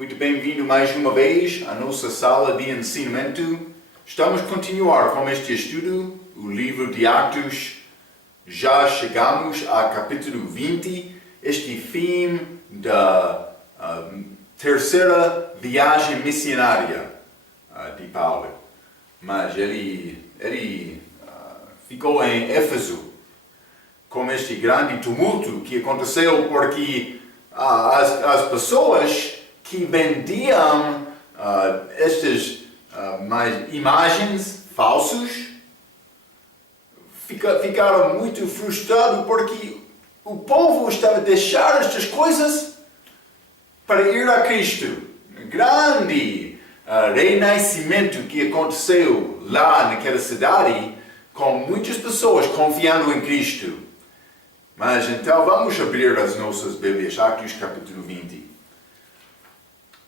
Muito bem-vindo mais uma vez à nossa sala de ensinamento. Estamos a continuar com este estudo, o livro de Atos. Já chegamos ao capítulo 20, este fim da terceira viagem missionária de Paulo. Mas ele ficou em Éfeso com este grande tumulto que aconteceu porque as pessoas que vendiam estas imagens falsas ficaram muito frustrados porque o povo estava a deixar estas coisas para ir a Cristo. Grande renascimento que aconteceu lá naquela cidade com muitas pessoas confiando em Cristo. Mas então vamos abrir as nossas Bíblias, Atos capítulo 20.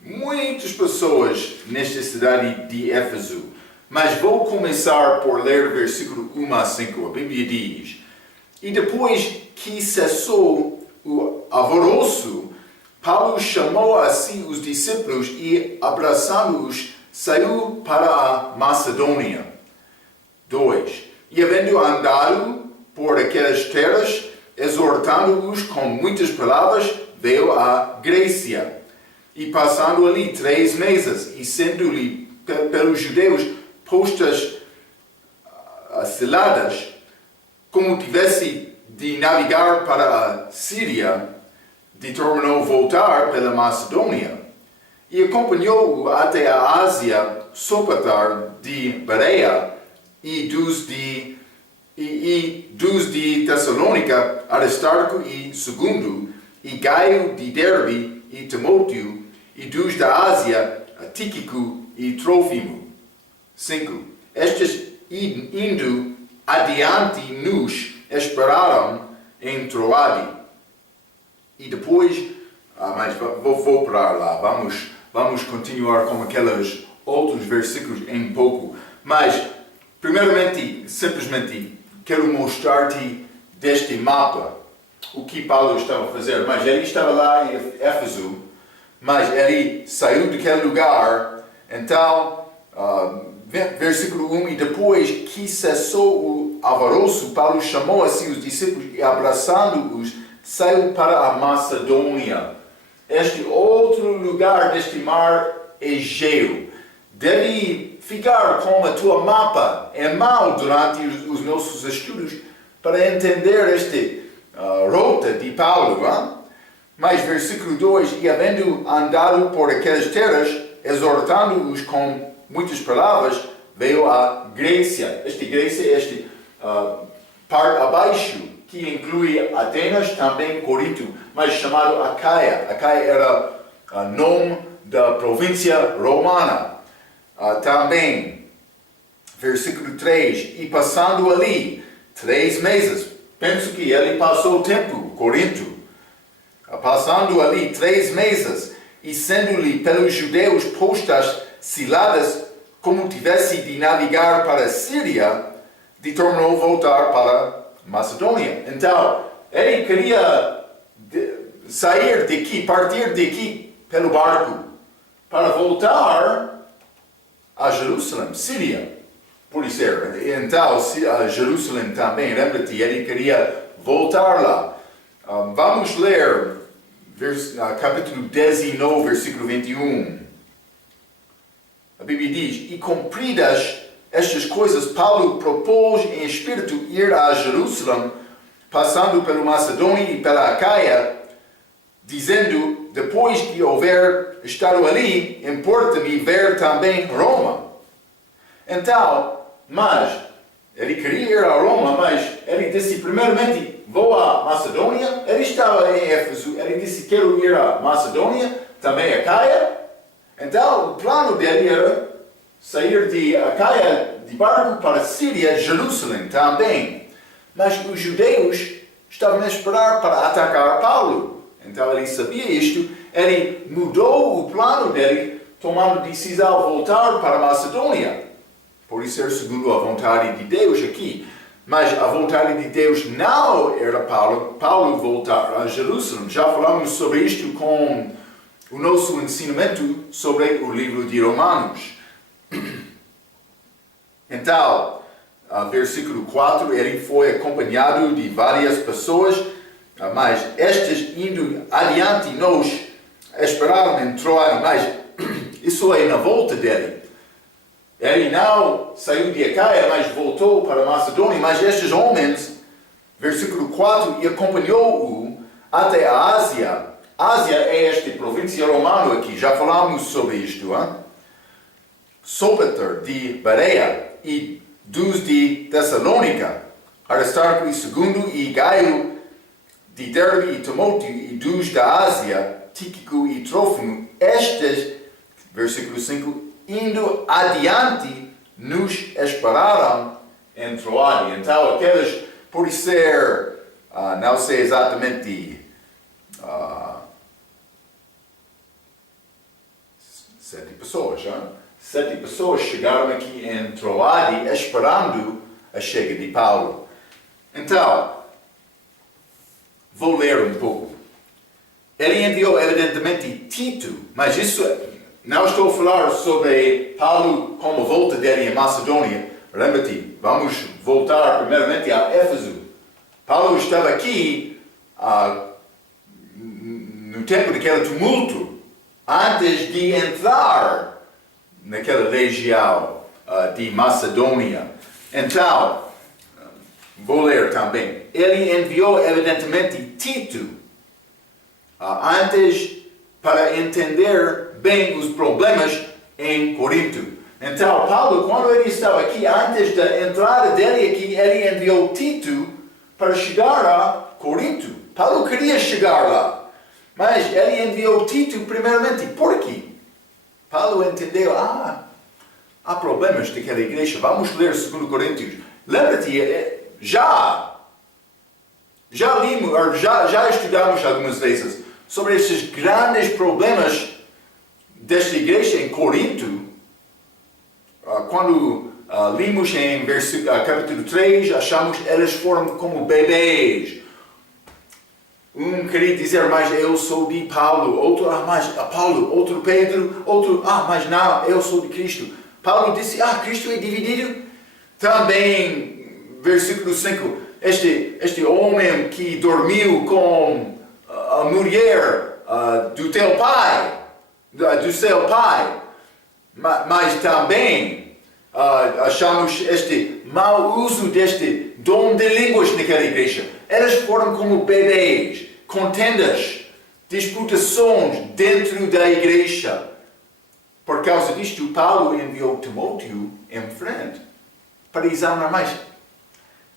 Muitas pessoas nesta cidade de Éfeso, mas vou começar por ler o versículo 1 a 5. A Bíblia diz: E depois que cessou o alvoroço, Paulo chamou a si os discípulos e, abraçando-os, saiu para a Macedônia. 2. E havendo andado por aquelas terras, exortando-os com muitas palavras, veio à Grécia. E passando ali 3 meses, e sendo-lhe pelos judeus postas ciladas, como tivesse de navegar para a Síria, determinou voltar pela Macedônia. E acompanhou-o até a Ásia, Sópater de Bereia, e dos de Tessalônica, Aristarco e Segundo, e Gaio de Derbe e Timóteo, e dos da Ásia, Tíquico e Trófimo. 5. Estes, indo adiante, nos esperaram em Troade. E depois, mas vou parar lá, vamos continuar com aqueles outros versículos em pouco. Mas, primeiramente, simplesmente, quero mostrar-te deste mapa o que Paulo estava a fazer. Mas ele estava lá em Éfeso, mas ele saiu daquele lugar. Então, versículo 1, e depois que cessou o alvoroço, Paulo chamou a si os discípulos e, abraçando-os, saiu para a Macedônia. Este outro lugar deste mar Egeu. Deve ficar com a tua mapa em mão durante os nossos estudos para entender esta rota de Paulo. Hein? Mas versículo 2, e havendo andado por aquelas terras, exortando-os com muitas palavras, veio à Grécia. Esta Grécia, esta parte abaixo, que inclui Atenas, também Corinto, mas chamado Acaia. Acaia era o nome da província romana. Também, versículo 3, e passando ali 3 meses, penso que ele passou tempo, Corinto, passando ali 3 meses, e sendo-lhe pelos judeus postas ciladas, como tivesse de navegar para a Síria, determinou voltar para Macedônia. Então, ele queria sair daqui, partir daqui pelo barco, para voltar a Jerusalém, Síria, por isso. Então, a Jerusalém também, lembra-te, ele queria voltar lá. Vamos ler capítulo 19, versículo 21. A Bíblia diz: E cumpridas estas coisas, Paulo propôs em espírito ir a Jerusalém, passando pela Macedônia e pela Acaia, dizendo: depois que houver estado ali, importa-me ver também Roma. Então, mas ele queria ir a Roma, mas ele disse primeiramente: vou à Macedônia. Ele estava em Éfeso, ele disse: quero ir à Macedônia, também a Acaia. Então, o plano dele era sair de Acaia de barco para a Síria, Jerusalém também. Mas os judeus estavam a esperar para atacar Paulo. Então ele sabia isto, ele mudou o plano dele, tomando decisão de voltar para a Macedônia. Por isso, segundo a vontade de Deus aqui. Mas a vontade de Deus não era Paulo voltar a Jerusalém. Já falamos sobre isto com o nosso ensinamento sobre o livro de Romanos. Então, versículo 4, ele foi acompanhado de várias pessoas, mas estas indo adiante nós esperaram em Troade, mas isso é na volta dele. Ele não saiu de Acaia, mas voltou para Macedônia, mas estes homens, versículo 4, e acompanhou-o até a Ásia. Ásia é esta província romana aqui, já falamos sobre isto. Sópater de Bereia e dos de Tessalônica, Aristarco e Segundo e Gaio de Derbe e Timóteo e dos da Ásia, Tíquico e Trófimo, estes, versículo 5, indo adiante, nos esperaram em Troade. Então, aqueles, por ser, não sei exatamente, 7 pessoas, 7 pessoas chegaram aqui em Troade esperando a chegada de Paulo. Então, vou ler um pouco. Ele enviou evidentemente Tito, mas isso não estou a falar sobre Paulo como volta dele em Macedônia. Lembra-te, vamos voltar primeiramente a Éfeso. Paulo estava aqui no tempo daquele tumulto, antes de entrar naquela região de Macedônia. Então, vou ler também. Ele enviou evidentemente Tito antes para entender bem os problemas em Corinto. Então, Paulo, quando ele estava aqui, antes da entrada dele aqui, ele enviou Tito para chegar a Corinto. Paulo queria chegar lá, mas ele enviou Tito primeiramente. Por quê? Paulo entendeu, há problemas daquela igreja. Vamos ler 2 Coríntios. Lembra-te, já estudamos algumas vezes sobre esses grandes problemas desta igreja em Corinto. Quando limos em capítulo 3, achamos que eles foram como bebês. Um queria dizer, mas eu sou de Paulo. Outro, mas Paulo. Outro, Pedro. Outro, mas não, eu sou de Cristo. Paulo disse, Cristo é dividido. Também, versículo 5, este homem que dormiu com a mulher do teu pai, do seu pai. Mas também achamos este mau uso deste dom de línguas naquela igreja. Eles foram como bebês, contendas, disputações dentro da igreja. Por causa disto, Paulo enviou Timóteo em frente para examinar mais.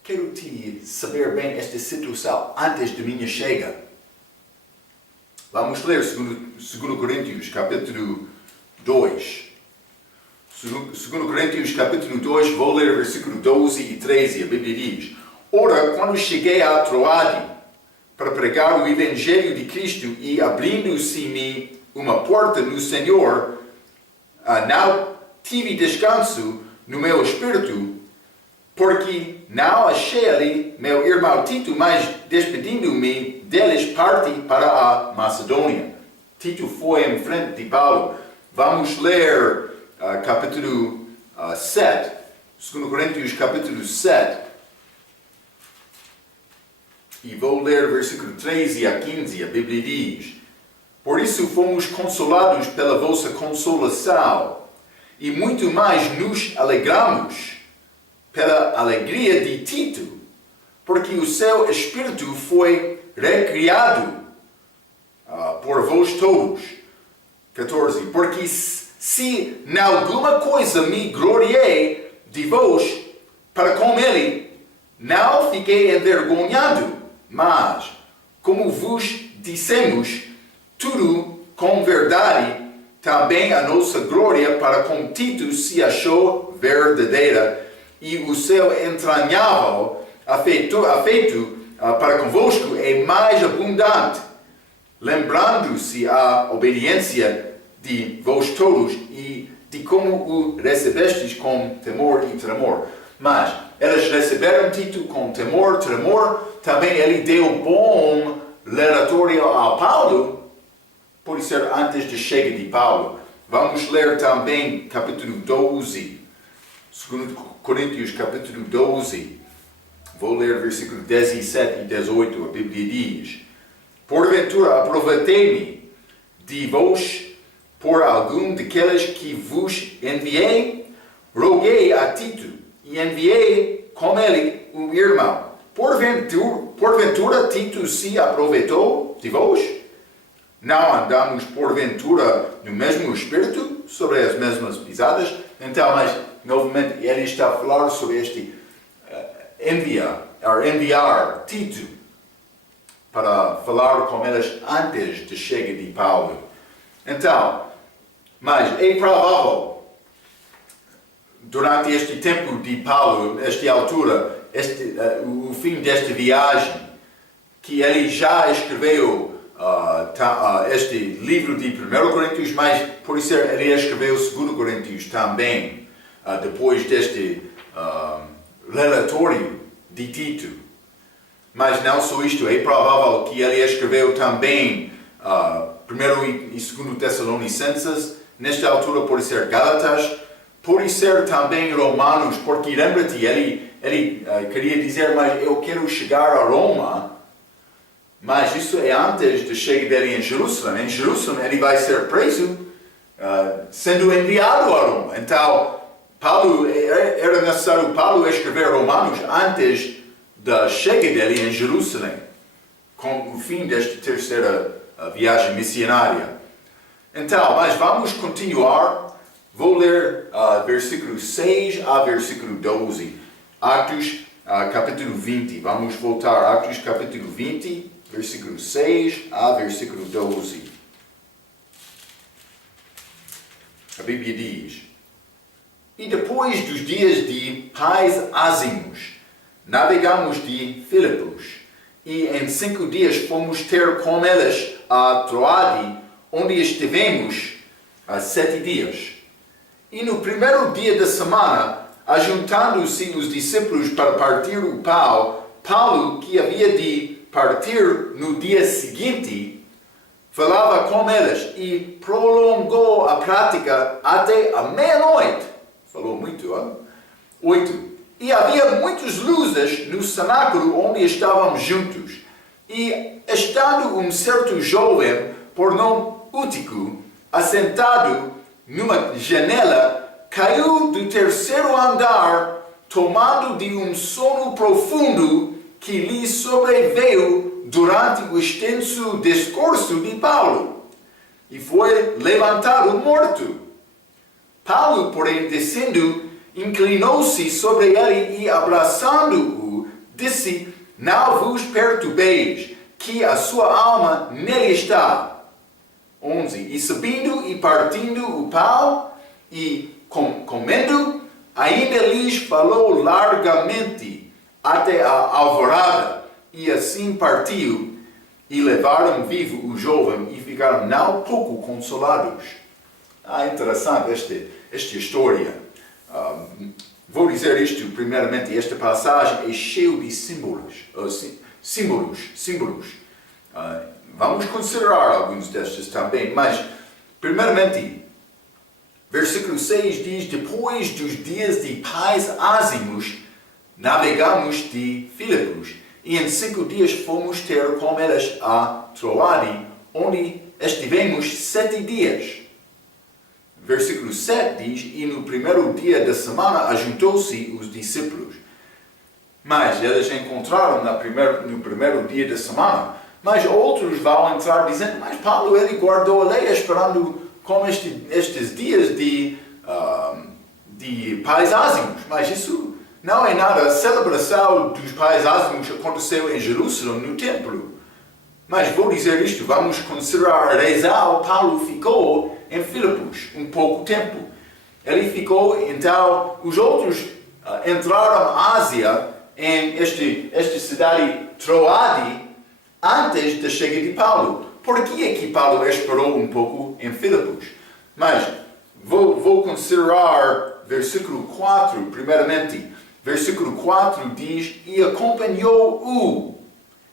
Quero te saber bem esta situação antes da minha chegada. Vamos ler 2 Coríntios, capítulo 2. 2 Coríntios, capítulo 2, vou ler versículo 12 e 13. A Bíblia diz: Ora, quando cheguei a Troade para pregar o Evangelho de Cristo e abrindo-se-me uma porta no Senhor, não tive descanso no meu espírito, porque não achei ali meu irmão Tito, mas despedindo-me deles parti para a Macedônia. Tito foi em frente de Paulo. Vamos ler capítulo 7, 2 Coríntios capítulo 7. E vou ler versículo 13 a 15, a Bíblia diz: Por isso fomos consolados pela vossa consolação, e muito mais nos alegramos pela alegria de Tito, porque o seu espírito foi recriado por vós todos. 14. Porque se em alguma coisa me gloriei de vós para com ele, não fiquei envergonhado, mas, como vos dissemos, tudo com verdade, também a nossa glória para com Tito se achou verdadeira, e o seu entranhável afeto para convosco é mais abundante, lembrando-se a obediência de vós todos e de como o recebestes com temor e tremor. Mas eles receberam Tito com temor, tremor. Também ele deu bom relatório a Paulo. pode ser antes da chegada de Paulo. Vamos ler também capítulo 12, 2 Coríntios capítulo 12. Vou ler versículo 17 e 18, a Bíblia diz: Porventura aproveitei-me de vós por algum daqueles que vos enviei? Roguei a Tito e enviei com ele um irmão. Porventura Tito se aproveitou de vós? Não andamos porventura no mesmo espírito, sobre as mesmas pisadas? Então, mas novamente ele está a falar sobre este enviar Tito para falar com eles antes da chegada de Paulo. Então, mas é provável, durante este tempo de Paulo, esta altura, o fim desta viagem, que ele já escreveu este livro de 1 Coríntios, mas por isso ele escreveu 2 Coríntios também, depois deste relatório de Tito. Mas não só isto, é provável que ele escreveu também 1 e 2 Tessalonicenses, nesta altura pode ser Gálatas, pode ser também Romanos, porque lembra-te, ele queria dizer, mas eu quero chegar a Roma, mas isso é antes da chegada dele em Jerusalém. Em Jerusalém ele vai ser preso, sendo enviado a Roma. Então, era necessário Paulo escrever Romanos antes da chegada dele em Jerusalém, com o fim desta terceira viagem missionária. Então, mas vamos continuar. Vou ler versículo 6 a versículo 12. Atos capítulo 20. Vamos voltar a Atos capítulo 20, versículo 6 a versículo 12. A Bíblia diz: E depois dos dias de pais ázimos, navegamos de Filipos, e em 5 dias fomos ter com eles a Troade, onde estivemos 7 dias. E no primeiro dia da semana, ajuntando-se os discípulos para partir o pão, Paulo, que havia de partir no dia seguinte, falava com eles e prolongou a prática até a meia-noite. Falou muito, hein? 8. E havia muitas luzes no cenáculo onde estávamos juntos. E estando um certo jovem, por nome Útico, assentado numa janela, caiu do terceiro andar, tomado de um sono profundo que lhe sobreveio durante o extenso discurso de Paulo, e foi levantado morto. Paulo, porém, descendo, inclinou-se sobre ele e, abraçando-o, disse: Não vos perturbeis, que a sua alma nele está. 11. E subindo e partindo o pão e comendo, ainda lhes falou largamente até a alvorada, e assim partiu, e levaram vivo o jovem e ficaram não pouco consolados. Interessante esta história. Vou dizer isto primeiramente: esta passagem é cheia de símbolos. Vamos considerar alguns destes também, mas primeiramente, versículo 6 diz: Depois dos dias de pais ázimos, navegamos de Filipos, e em 5 dias fomos ter com eles a Troade, onde estivemos 7 dias. Versículo 7 diz: E no primeiro dia da semana ajuntou-se os discípulos. Mas eles encontraram no primeiro dia da semana. Mas outros vão entrar dizendo: Mas Paulo, ele guardou a lei esperando como estes dias de pais ázimos. Mas isso não é nada. A celebração dos pais ázimos aconteceu em Jerusalém, no templo. Mas vou dizer isto: vamos considerar a razão. Paulo ficou em Filipos um pouco tempo. Ele ficou, então, os outros entraram na Ásia, em esta cidade Troade, antes da chegada de Paulo. Por que é que Paulo esperou um pouco em Filipos? Mas vou considerar versículo 4, primeiramente. Versículo 4 diz: E acompanhou-o.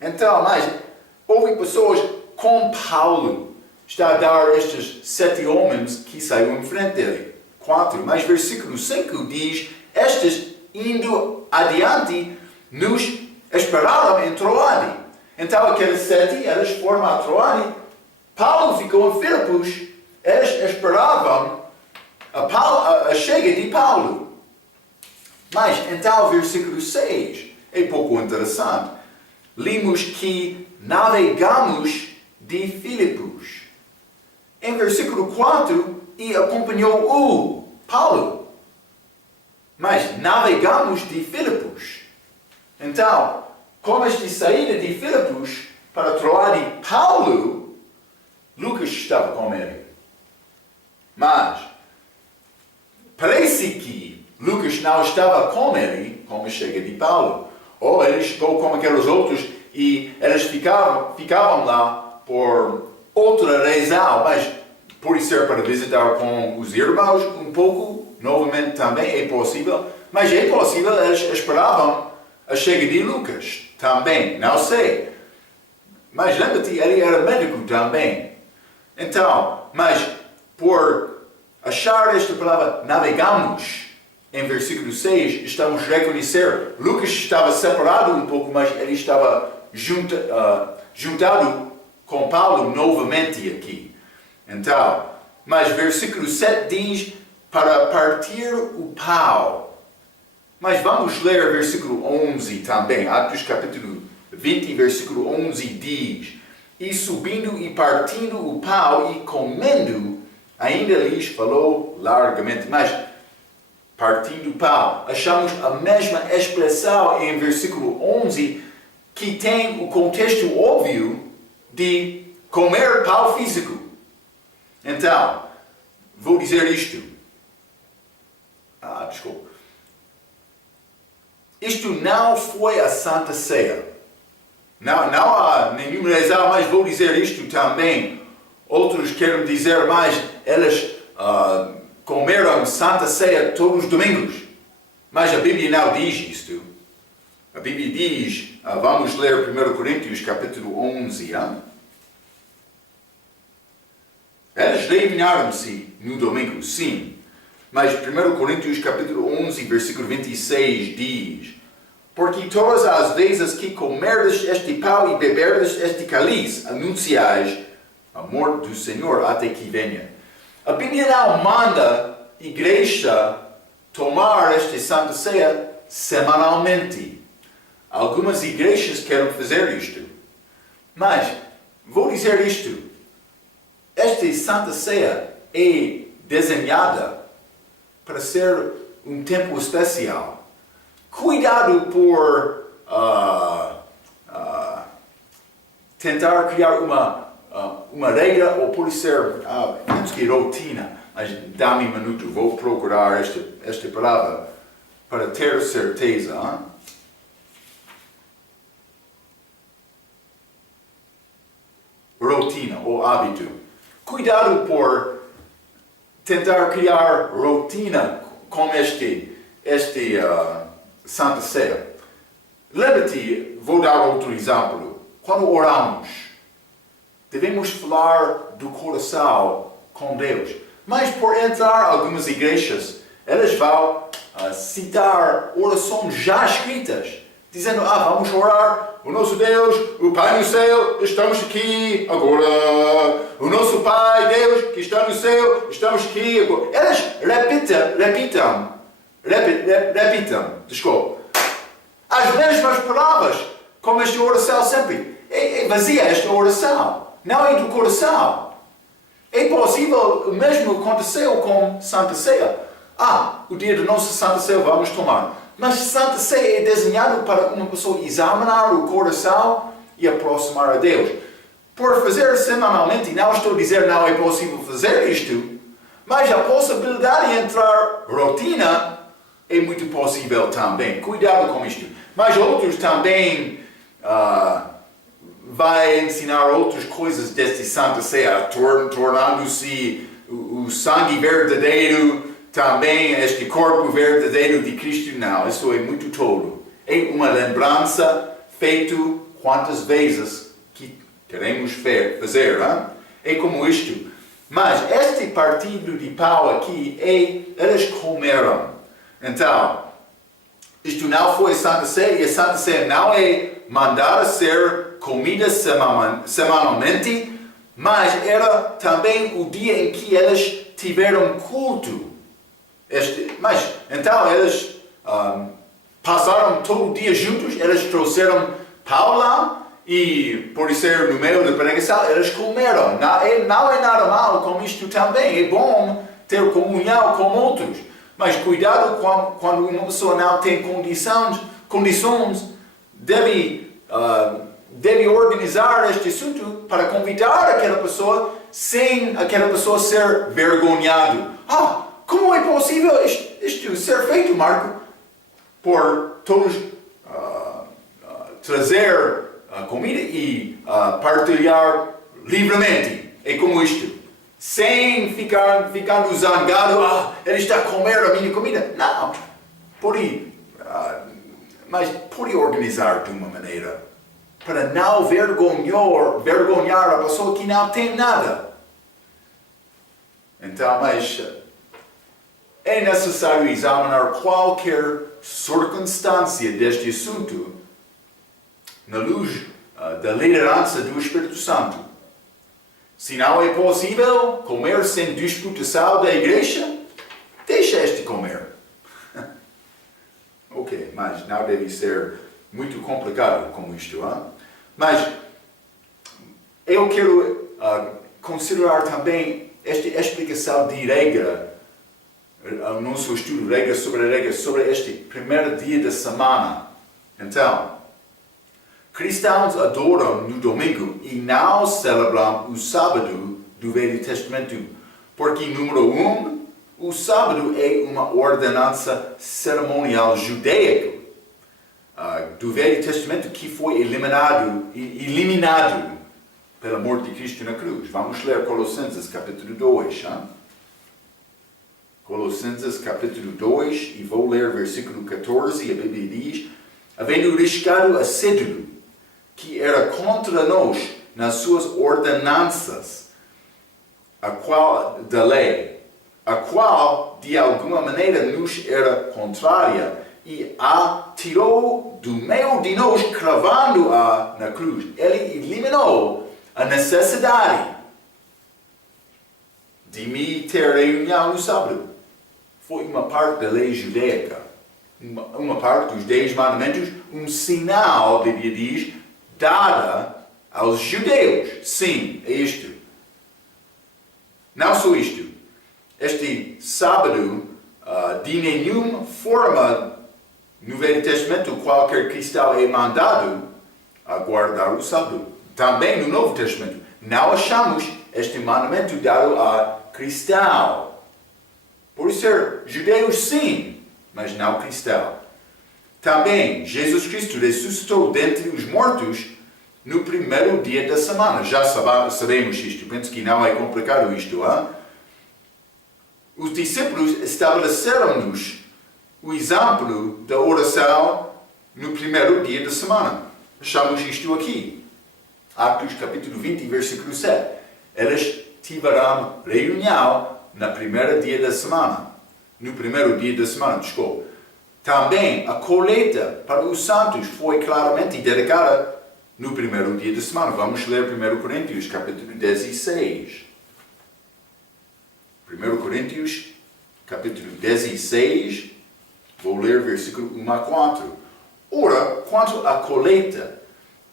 Então, mas houve pessoas com Paulo. está a dar estes 7 homens que saíram em frente dele. 4. Mas versículo 5 diz, estes indo adiante nos esperaram em Troade. Então aqueles 7, eles foram a Troade. Paulo ficou em Filipos. Eles esperavam a chega de Paulo. Mas então versículo 6 é pouco interessante. Lemos que navegamos de Filipos. Em versículo 4, e acompanhou o Paulo. Mas navegamos de Filipos. Então, com esta saída de Filipos para Troade, Paulo, Lucas estava com ele. Mas, parece que Lucas não estava com ele como chega de Paulo. Ou ele chegou como aqueles outros e eles ficavam lá por outra razão, mas por ser para visitar com os irmãos um pouco, novamente também é possível, mas é possível eles esperavam a chega de Lucas também, não sei. Mas lembra-te, ele era médico também. Então, mas por achar esta palavra navegamos, em versículo 6, estamos a reconhecer, Lucas estava separado um pouco, mas ele estava juntado com Paulo novamente aqui. Então, mas versículo 7 diz, para partir o pau. Mas vamos ler versículo 11 também, Atos capítulo 20, versículo 11 diz, e subindo e partindo o pau e comendo, ainda lhes falou largamente. Mas partindo o pau, achamos a mesma expressão em versículo 11, que tem o contexto óbvio de comer pau físico. Então, vou dizer isto. Desculpa. Isto não foi a Santa Ceia. Não há nenhuma razão, mas vou dizer isto também. Outros querem dizer mais, eles comeram Santa Ceia todos os domingos. Mas a Bíblia não diz isto. A Bíblia diz, vamos ler 1 Coríntios capítulo 11. Eles reuniram-se no domingo, sim. Mas 1 Coríntios capítulo 11, versículo 26 diz, porque todas as vezes que comerdes este pão e beberdes este cálice, anunciais a morte do Senhor até que venha. A Bíblia não manda a igreja tomar esta Santa Ceia semanalmente. Algumas igrejas querem fazer isto. Mas, vou dizer isto. Esta Santa Ceia é desenhada para ser um tempo especial. Cuidado por tentar criar uma regra ou por ser, temos que rotina, mas dá-me um minuto, vou procurar esta palavra para ter certeza. Rotina ou hábito. Cuidado por tentar criar rotina com este Santa Ceia. Lembra-te, vou dar outro exemplo. Quando oramos, devemos falar do coração com Deus. Mas por entrar algumas igrejas, elas vão citar orações já escritas, dizendo, vamos orar, o nosso Deus, o Pai no céu, estamos aqui agora. O nosso Pai, Deus, que está no céu, estamos aqui agora. Elas repitam, desculpa, as mesmas palavras, como esta oração sempre. É vazia esta oração, não é do coração. É possível, o mesmo aconteceu com Santa Ceia. O dia da nossa Santa Ceia vamos tomar. Mas Santa Ceia é desenhado para uma pessoa examinar o coração e aproximar a Deus. Por fazer semanalmente, não estou a dizer não é possível fazer isto, mas a possibilidade de entrar rotina é muito possível também. Cuidado com isto. Mas outros também vai ensinar outras coisas desta Santa Ceia, tornando-se o sangue verdadeiro, também este corpo verdadeiro de Cristo. Não, isso é muito tolo. É uma lembrança feita quantas vezes que queremos fazer. é como isto. Mas este partido de pão aqui, eles comeram. Então, isto não foi Santa Ceia, e a Santa Ceia não é mandada ser comida semanalmente, mas era também o dia em que eles tiveram culto. Então eles passaram todo o dia juntos, eles trouxeram pão lá, e por ser no meio da pregação, eles comeram. Não é nada mal com isto também, é bom ter comunhão com outros. Mas cuidado quando uma pessoa não tem condições deve organizar este assunto para convidar aquela pessoa sem aquela pessoa ser vergonhado. Como é possível isto ser feito, Marco? Por todos trazer comida e partilhar livremente. É como isto. Sem ficando zangado, ele está a comer a minha comida. Não, mas pode organizar de uma maneira para não vergonhar a pessoa que não tem nada. Então, mas é necessário examinar qualquer circunstância deste assunto na luz da liderança do Espírito Santo. Se não é possível comer sem disputação da igreja, deixa este comer. Ok, mas não deve ser muito complicado como isto. Mas eu quero considerar também esta explicação de regra, o nosso estudo regra sobre este primeiro dia da semana. Então, cristãos adoram no domingo e não celebram o sábado do Velho Testamento, porque, número 1, o sábado é uma ordenança cerimonial judaica do Velho Testamento que foi eliminado pela morte de Cristo na cruz. Vamos ler Colossenses capítulo 2. Colossenses capítulo 2, e vou ler versículo 14, e a Bíblia diz: havendo riscado a cédula que era contra nós nas suas ordenanças, da lei, a qual de alguma maneira nos era contrária, e a tirou do meio de nós, cravando-a na cruz. Ele eliminou a necessidade de me ter reunião no sábado. Foi uma parte da lei judaica, uma parte dos 10 mandamentos, um sinal, a Bíblia diz, dada aos judeus. Sim, é isto. Não só isto. Este sábado, de nenhuma forma, no Velho Testamento, qualquer cristão é mandado a guardar o sábado. Também no Novo Testamento, não achamos este mandamento dado a cristão. Por ser judeus, sim, mas não cristão. Também, Jesus Cristo ressuscitou dentre os mortos no primeiro dia da semana. Já sabemos isto, penso que não é complicado isto. Os discípulos estabeleceram-nos o exemplo da oração no primeiro dia da semana. Achamos isto aqui. Atos capítulo 20, versículo 7. Eles tiveram reunião no primeiro dia da semana. Desculpe. Também a colheita para os santos foi claramente dedicada no primeiro dia da semana. Vamos ler 1 Coríntios, capítulo 16. 1 Coríntios, capítulo 16, vou ler versículo 1 a 4. Ora, quanto à colheita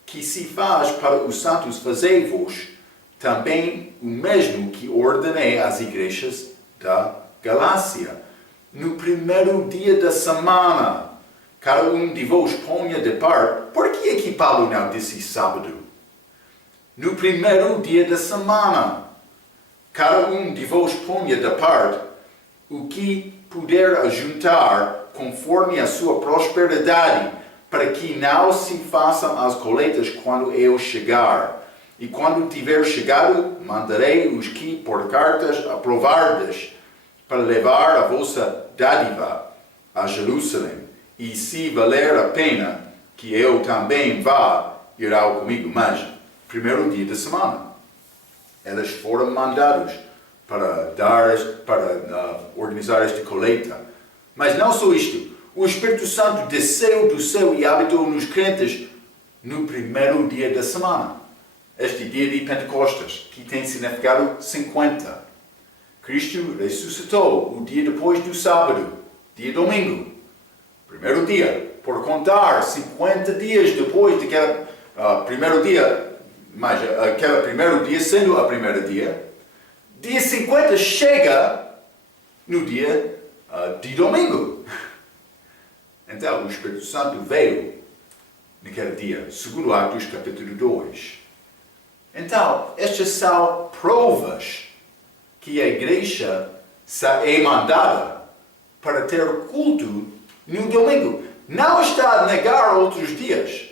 que se faz para os santos, fazei-vos também o mesmo que ordenei às igrejas da Galácia. No primeiro dia da semana, cada um de vós ponha de parte. Por que é que Paulo não disse sábado? No primeiro dia da semana, cada um de vós ponha de parte o que puder ajuntar conforme a sua prosperidade, para que não se façam as colheitas quando eu chegar. E quando tiver chegado, mandarei os que por cartas aprovadas para levar a vossa dádiva a Jerusalém. E se valer a pena que eu também vá, irá comigo. Mas, primeiro dia da semana. Elas foram mandadas para organizar esta colheita. Mas não só isto. O Espírito Santo desceu do céu e habitou nos crentes no primeiro dia da semana. Este dia de Pentecostes, que tem significado 50. Cristo ressuscitou o dia depois do sábado, dia domingo. Primeiro dia, por contar 50 dias depois daquele primeiro dia, mas aquele primeiro dia sendo a primeira dia, dia 50 chega no dia de domingo. Então, o Espírito Santo veio naquele dia, segundo Atos capítulo 2. Então, estas são provas que a igreja é mandada para ter culto no domingo. Não está a negar outros dias,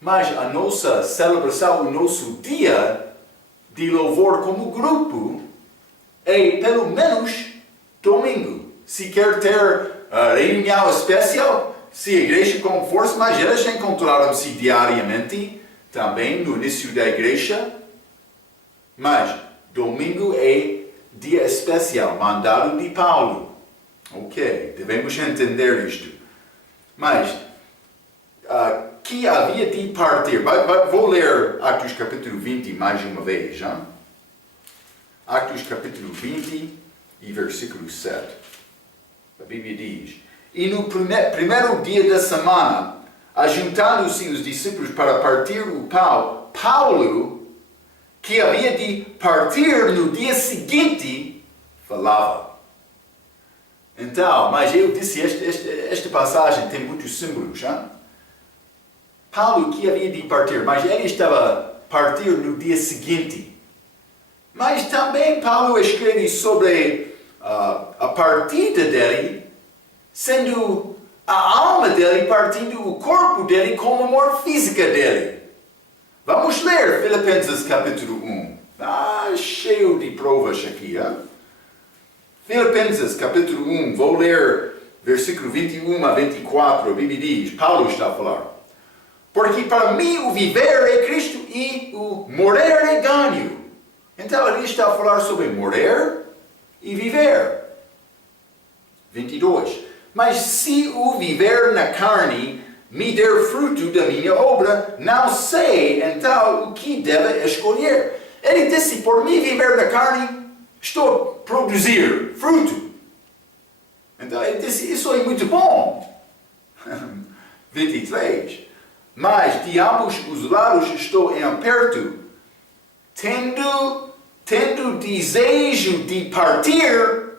mas a nossa celebração, o nosso dia de louvor como grupo é pelo menos domingo. Se quer ter reunião especial, se a igreja com força, mas eles encontraram-se diariamente também no início da igreja. Mas domingo é dia especial, mandado de Paulo. Ok, devemos entender isto. Mas, que havia de partir. Vou ler Atos capítulo 20 mais uma vez. Já? Atos capítulo 20 e versículo 7. A Bíblia diz: E no primeiro dia da semana, ajuntando-se os discípulos para partir o pão, Paulo, que havia de partir no dia seguinte, falava. Então, mas eu disse, esta passagem tem muitos símbolos. Hein? Paulo que havia de partir, mas ele estava a partir no dia seguinte. Mas também Paulo escreve sobre a partida dele, sendo a alma dele partindo o corpo dele como a morte física dele. Vamos ler Filipenses capítulo 1. Cheio de provas aqui. Hein? Filipenses capítulo 1, vou ler versículo 21 a 24. A Bíblia diz, Paulo está a falar: Porque para mim o viver é Cristo e o morrer é ganho. Então ele está a falar sobre morrer e viver. 22. Mas se o viver na carne me der fruto da minha obra, não sei então o que deve escolher. Ele disse, por mim viver na carne, estou a produzir fruto. Então ele disse, isso é muito bom. 23. Mas de ambos os lados estou em aperto, tendo desejo de partir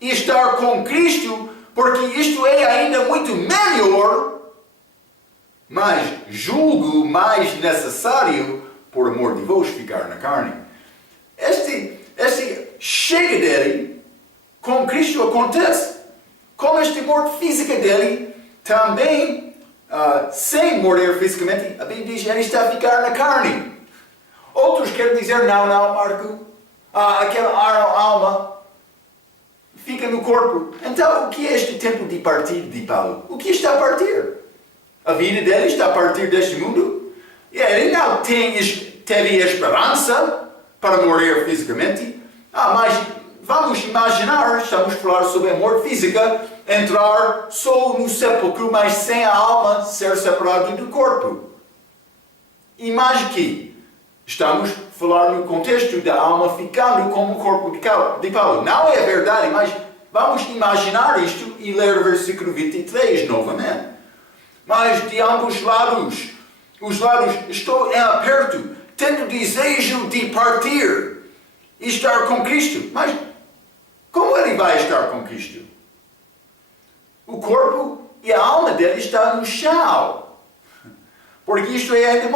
e estar com Cristo, porque isto é ainda muito melhor, mas julgo mais necessário, por amor de vós, ficar na carne. Este chega dele, com Cristo acontece, com esta morte física dele, também, sem morrer fisicamente, a Bíblia diz, ele está a ficar na carne. Outros querem dizer, não, Marco, aquela alma fica no corpo. Então, o que é este tempo de partir de Paulo? O que está a partir? A vida dele está a partir deste mundo? E ele não teve esperança para morrer fisicamente. Mas vamos imaginar, estamos a falar sobre a morte física, entrar só no sepulcro, mas sem a alma ser separada do corpo. Imagine que estamos a falar no contexto da alma ficando como o corpo de Paulo. Não é verdade, mas vamos imaginar isto e ler o versículo 23 novamente. Mas de ambos lados, os lados, estou em aperto, tendo desejo de partir e estar com Cristo. Mas como ele vai estar com Cristo? O corpo e a alma dele está no chão. Porque isto é ainda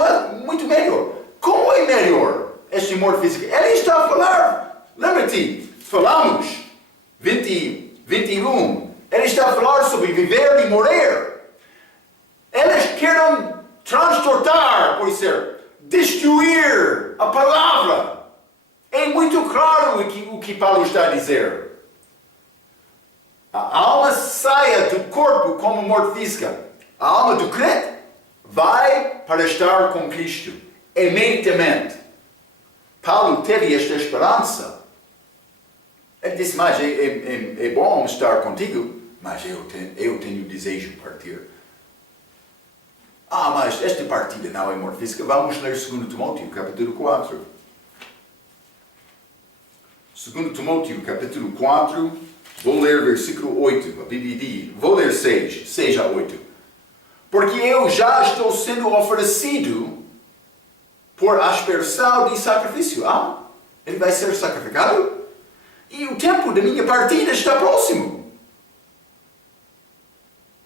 muito melhor. Como é melhor este morte físico? Ele está a falar, lembra-te, falamos, 21, ele está a falar sobre viver e morrer. Eles querem transtornar, por ser, destruir a palavra. É muito claro o que Paulo está a dizer. A alma saia do corpo como morte física. A alma do crente vai para estar com Cristo imediatamente. Paulo teve esta esperança. Ele disse, mas é bom estar contigo, mas eu tenho desejo de partir. Mas esta partida não é morte física. Vamos ler 2 Timóteo, capítulo 4. 2 Timóteo, capítulo 4, vou ler versículo 8, a Bíblia diz, vou ler 6 a 8. Porque eu já estou sendo oferecido por aspersão de sacrifício. Ele vai ser sacrificado? E o tempo da minha partida está próximo.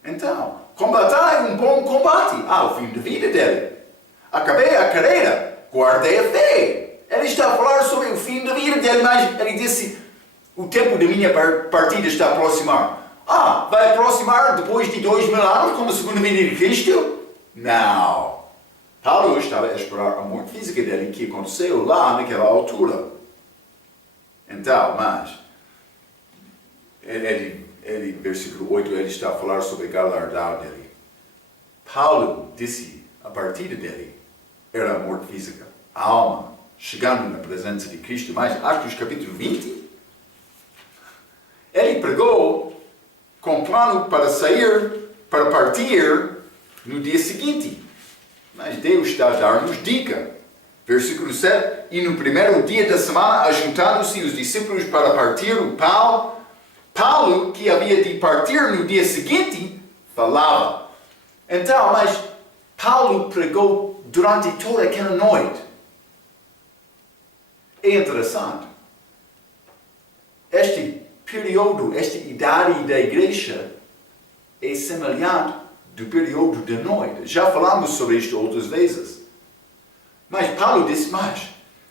Então, combatai um bom combate. O fim da vida dele. Acabei a carreira, guardei a fé. Ele está a falar sobre o fim da vida dele, mas ele disse, o tempo da minha partida está a aproximar. Vai aproximar depois de 2000 anos, como a segunda vinda de Cristo? Não. Paulo estava a esperar a morte física dele, que aconteceu lá naquela altura. Então, mas, versículo 8, ele está a falar sobre o galardão dele. Paulo disse, a partida dele era a morte física, a alma, chegando na presença de Cristo. Mas, Atos capítulo 20, ele pregou com plano para partir no dia seguinte. Mas Deus está a dar-nos dica. Versículo 7, e no primeiro dia da semana, ajuntando-se os discípulos para partir o pão, Paulo, que havia de partir no dia seguinte, falava. Então, mas Paulo pregou durante toda aquela noite. É interessante. Este período, esta idade da igreja é semelhante do período da noite. Já falamos sobre isto outras vezes. Mas Paulo disse,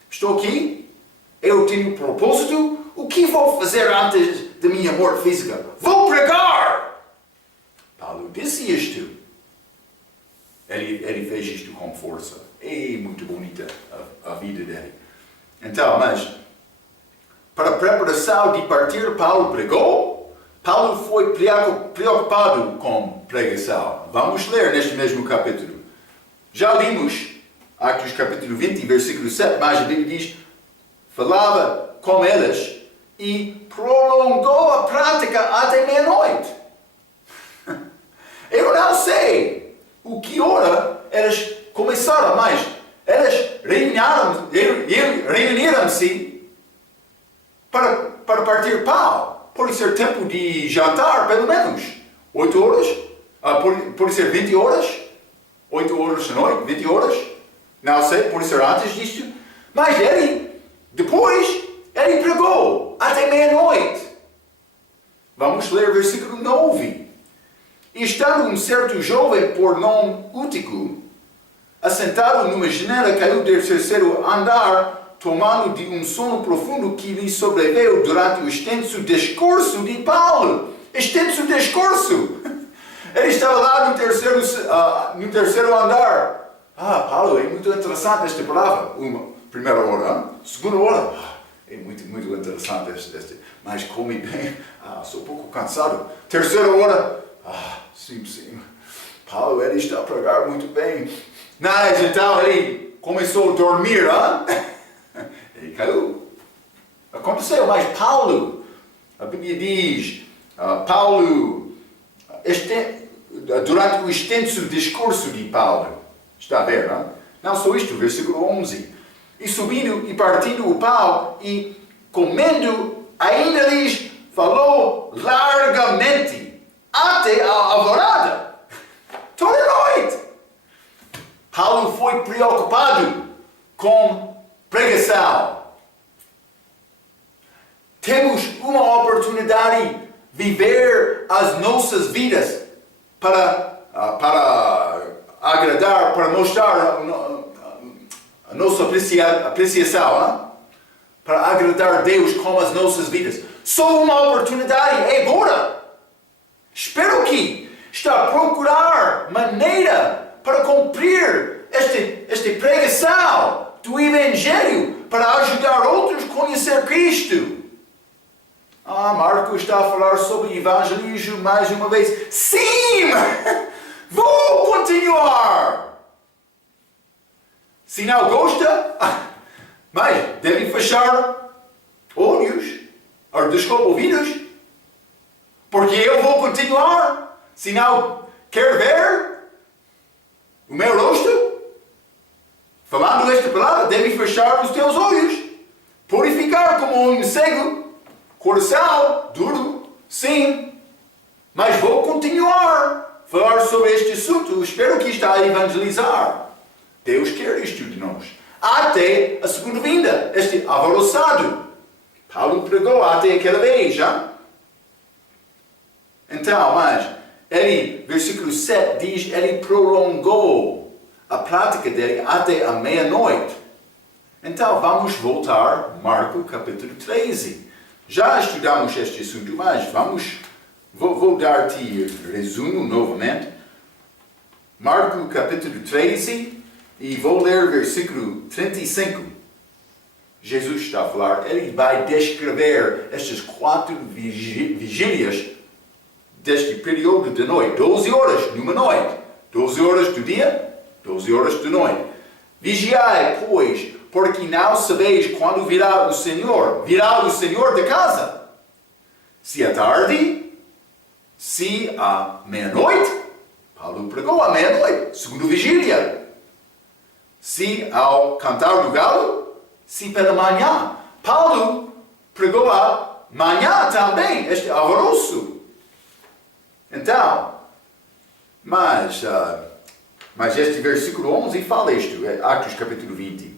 estou aqui, eu tenho propósito, o que vou fazer antes da minha morte física? Vou pregar! Paulo disse isto. Ele fez isto com força. É muito bonita a vida dele. Então, mas, para a preparação de partir, Paulo pregou. Paulo foi preocupado com pregação. Vamos ler neste mesmo capítulo. Já limos Atos capítulo 20, versículo 7, mas a Bíblia diz, falava com eles e prolongou a prática até meia-noite. Eu não sei o que hora eles começaram, mas eles reuniram-se para partir pão. Pode ser tempo de jantar, pelo menos. 8 horas, pode ser 20 horas, 8 horas da noite, 20 horas. Não sei, pode ser antes disto. Mas depois, ele pregou até meia-noite. Vamos ler o versículo 9. E estando um certo jovem por nome Útico, assentado numa janela, caiu do terceiro andar, tomando de um sono profundo que lhe sobreveio durante o extenso discurso de Paulo. Extenso discurso! Ele estava lá no terceiro andar. Paulo, é muito interessante esta palavra. Primeira hora, segunda hora. É muito interessante este. Mas come bem. Sou um pouco cansado. Terceira hora. Sim. Paulo, ele está a pregar muito bem. Mas então ele começou a dormir, Ele caiu. Aconteceu, mas Paulo, a Bíblia diz, Paulo, durante o extenso discurso de Paulo, está a ver, não só isto, versículo 11. E subindo e partindo o pão e comendo, ainda lhes falou largamente, até a alvorada. Toda noite. Paulo foi preocupado com pregação. Temos uma oportunidade de viver as nossas vidas para agradar, para mostrar a nossa apreciação, para agradar a Deus com as nossas vidas. Só uma oportunidade é agora. Espero que está a procurar maneira para cumprir esta pregação do Evangelho, para ajudar outros a conhecer Cristo. Marco está a falar sobre evangelismo mais uma vez. Sim! Vou continuar! Se não gosta, Mas deve fechar olhos, ou desculpa, ouvidos, porque eu vou continuar. Se não quer ver o meu rosto, falando esta palavra, deve fechar os teus olhos, purificar como um cego, coração duro, sim, mas vou continuar a falar sobre este assunto. Espero que está a evangelizar. Deus quer isto de nós. Até a segunda vinda, este alvoroçado. Paulo pregou até aquela vez, já? Então, mas, ele, versículo 7 diz, ele prolongou a prática dele até a meia-noite. Então, vamos voltar, Marcos capítulo 13. Já estudamos este assunto, mas vou dar-te resumo novamente. Marcos capítulo 13, e vou ler versículo 35. Jesus está a falar, ele vai descrever estas 4 vigílias deste período de noite. 12 horas numa noite. 12 horas do dia, 12 horas de noite. Vigiai, pois, porque não sabeis quando virá o Senhor da casa. Se é tarde, se à meia-noite, Paulo pregou à meia-noite, segunda vigília. Se ao cantar do galo, se pela manhã. Paulo pregou à manhã também, este alvoroço. Então, mas este versículo 11 fala isto, é Atos capítulo 20.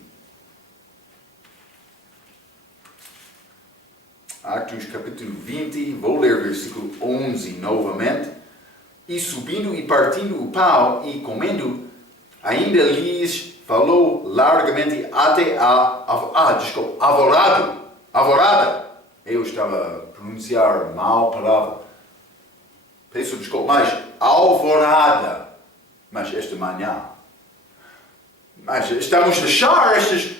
Atos capítulo 20, vou ler versículo 11 novamente. E subindo e partindo o pão e comendo, ainda lhes falou largamente até alvorada. Eu estava a pronunciar mal a palavra. Peço desculpa, mas alvorada. Mas esta manhã. Mas estamos a achar estas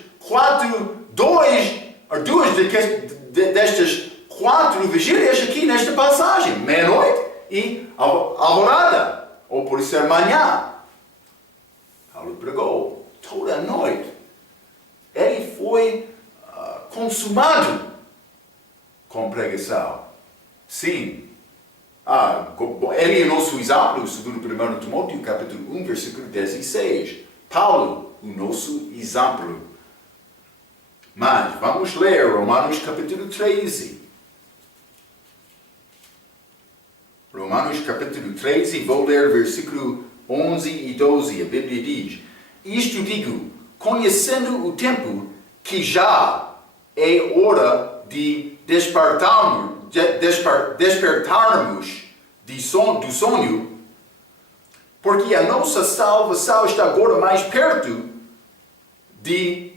duas destas 4 vigílias aqui nesta passagem. Meia-noite e alvorada. Ou por isso é manhã. Paulo pregou toda a noite. Ele foi consumado com pregação. Sim. Ele é nosso exemplo, segundo 1 Timóteo, capítulo 1, versículo 16. Paulo, o nosso exemplo. Mas vamos ler Romanos capítulo 13. Romanos capítulo 13, vou ler versículo 11 e 12. A Bíblia diz: isto digo, conhecendo o tempo, que já é hora de despertarmos do sonho, porque a nossa salvação está agora mais perto de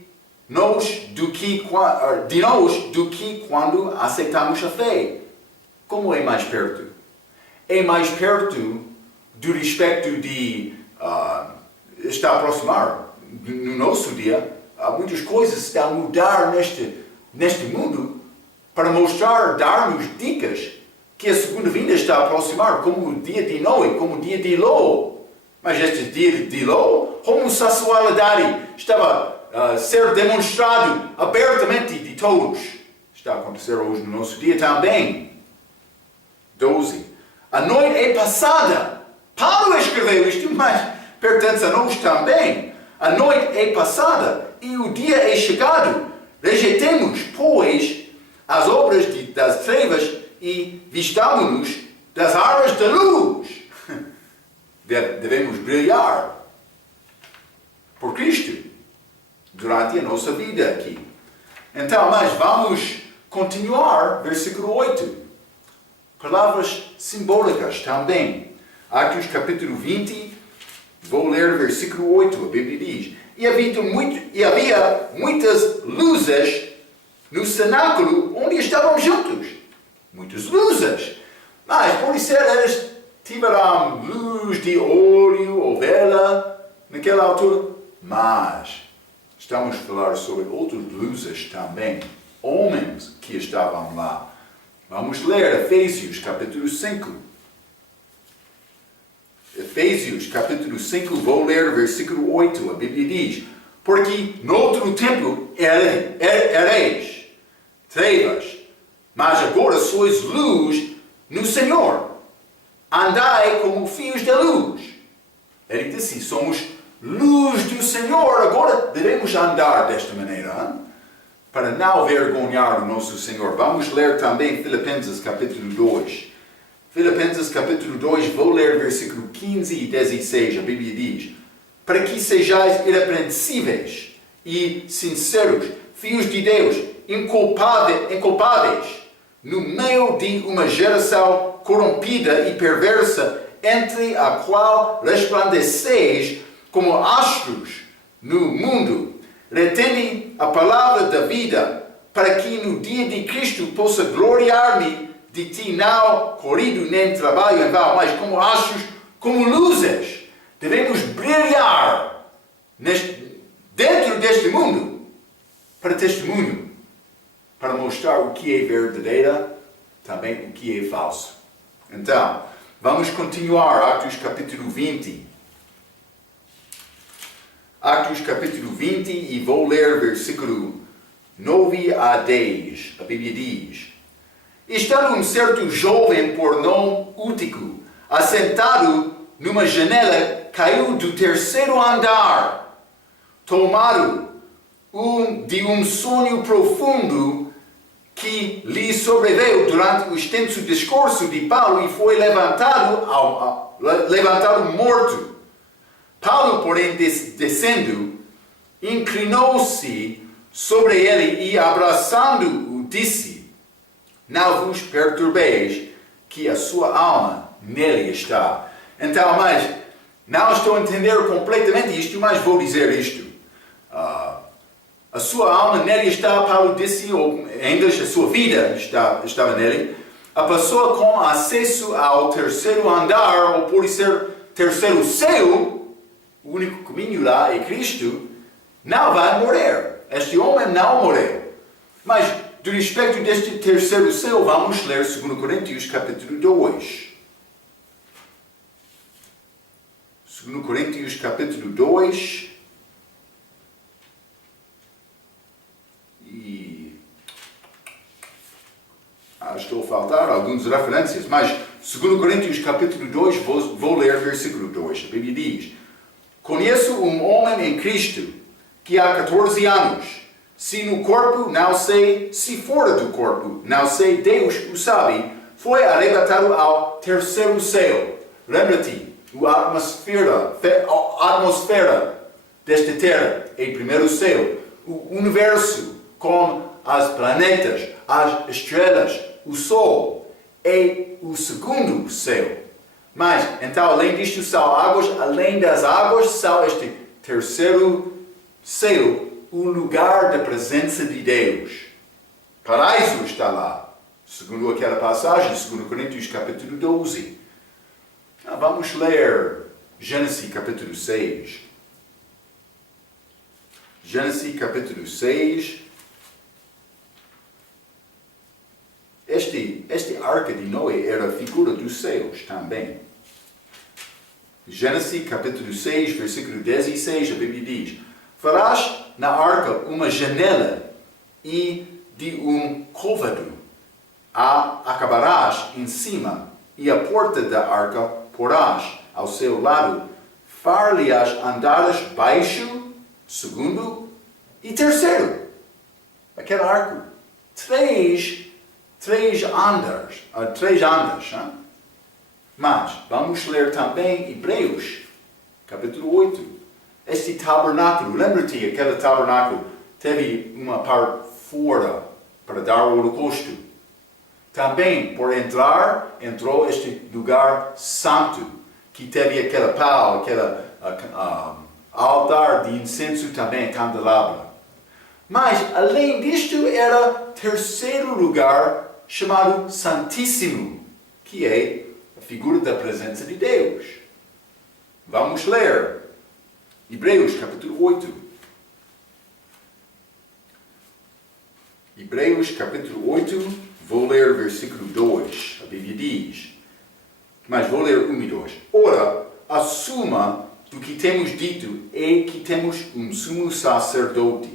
nós do que quando aceitamos a fé. Como é mais perto? É mais perto do respeito de está a aproximar. No nosso dia, há muitas coisas que estão a mudar neste mundo para mostrar, dar-nos dicas que a segunda vinda está a aproximar, como o dia de Noé, como o dia de Ló. Mas este dia de Ló, homossexualidade estava a ser demonstrado abertamente de todos. Está a acontecer hoje no nosso dia também. 12. A noite é passada. Paulo escreveu isto, mas pertence a nós também. A noite é passada e o dia é chegado. Rejeitemos, pois, as obras das trevas e vistamo-nos das armas da luz. Devemos brilhar por Cristo durante a nossa vida aqui. Então, mas vamos continuar, versículo 8. Palavras simbólicas também. Atos capítulo 20, vou ler versículo 8, a Bíblia diz: E havia muitas luzes no cenáculo onde estavam juntos. Muitas luzes. Mas, por isso, eles tiveram luz de óleo ou vela naquela altura. Mas estamos a falar sobre outras luzes também. Homens que estavam lá. Vamos ler Efésios capítulo 5. Efésios capítulo 5, vou ler versículo 8. A Bíblia diz: Porque no outro tempo ereis trevas, mas agora sois luz no Senhor. Andai como filhos da luz. Ele disse, somos luz do Senhor, agora devemos andar desta maneira, hein? Para não vergonhar o nosso Senhor. Vamos ler também Filipenses capítulo 2. Filipenses capítulo 2, vou ler versículo 15 e 16, a Bíblia diz, para que sejais irrepreensíveis e sinceros, filhos de Deus, inculpáveis, no meio de uma geração corrompida e perversa, entre a qual resplandeceis como astros no mundo. Retende a palavra da vida, para que no dia de Cristo possa gloriar-me de ti, não corrido nem trabalho em vão, mas como astros, como luzes. Devemos brilhar dentro deste mundo para testemunho, para mostrar o que é verdadeiro, também o que é falso. Então, vamos continuar, Atos capítulo 20. Atos capítulo 20 e vou ler versículo 9 a 10. A Bíblia diz, estando um certo jovem por nome Útico, assentado numa janela, caiu do terceiro andar, tomado de um sonho profundo que lhe sobreveio durante o extenso discurso de Paulo e foi levantado morto. Paulo, porém, descendo, inclinou-se sobre ele e, abraçando-o, disse, não vos perturbeis, que a sua alma nele está. Então, mas não estou a entender completamente isto, mas vou dizer isto. A sua alma nele está, Paulo disse, ou em inglês, a sua vida estava nele. A pessoa com acesso ao terceiro andar, ou por ser terceiro céu, o único caminho lá é Cristo, não vai morrer. Este homem não morreu. Mas, do respeito deste terceiro céu, vamos ler 2 Coríntios capítulo 2. 2 Coríntios capítulo 2. E estou a faltar algumas referências, mas 2 Coríntios capítulo 2, vou ler versículo 2. A Bíblia diz, conheço um homem em Cristo que há 14 anos, se no corpo, não sei, se fora do corpo, não sei, Deus o sabe, foi arrebatado ao terceiro céu. Lembra-te, a atmosfera desta terra é o primeiro céu. O universo com as planetas, as estrelas, o sol é o segundo céu. Mas, então, além disto, são águas, além das águas, são este terceiro céu, o lugar da presença de Deus. Paraíso está lá, segundo aquela passagem, 2 Coríntios capítulo 12. Vamos ler Gênesis capítulo 6. Gênesis capítulo 6. Este arca de Noé era a figura dos céus também. Gênesis capítulo 6, versículo 16, a Bíblia diz, farás na arca uma janela e de um côvado acabarás em cima, e a porta da arca porás ao seu lado, far-lhe-ás andares baixo, segundo e terceiro. Aquele arco, três andas. Hein? Mas vamos ler também Hebreus, capítulo 8. Este tabernáculo, lembra-te, aquele tabernáculo teve uma parte fora para dar o holocausto. Também, por entrou este lugar santo, que teve aquele pau, aquele altar de incenso também, candelabro. Mas, além disto, era terceiro lugar chamado Santíssimo, que é a figura da presença de Deus. Vamos ler Hebreus capítulo 8. Hebreus capítulo 8, vou ler versículo 2. A Bíblia diz, mas vou ler 1 e 2. Ora, a suma do que temos dito é que temos um sumo sacerdote,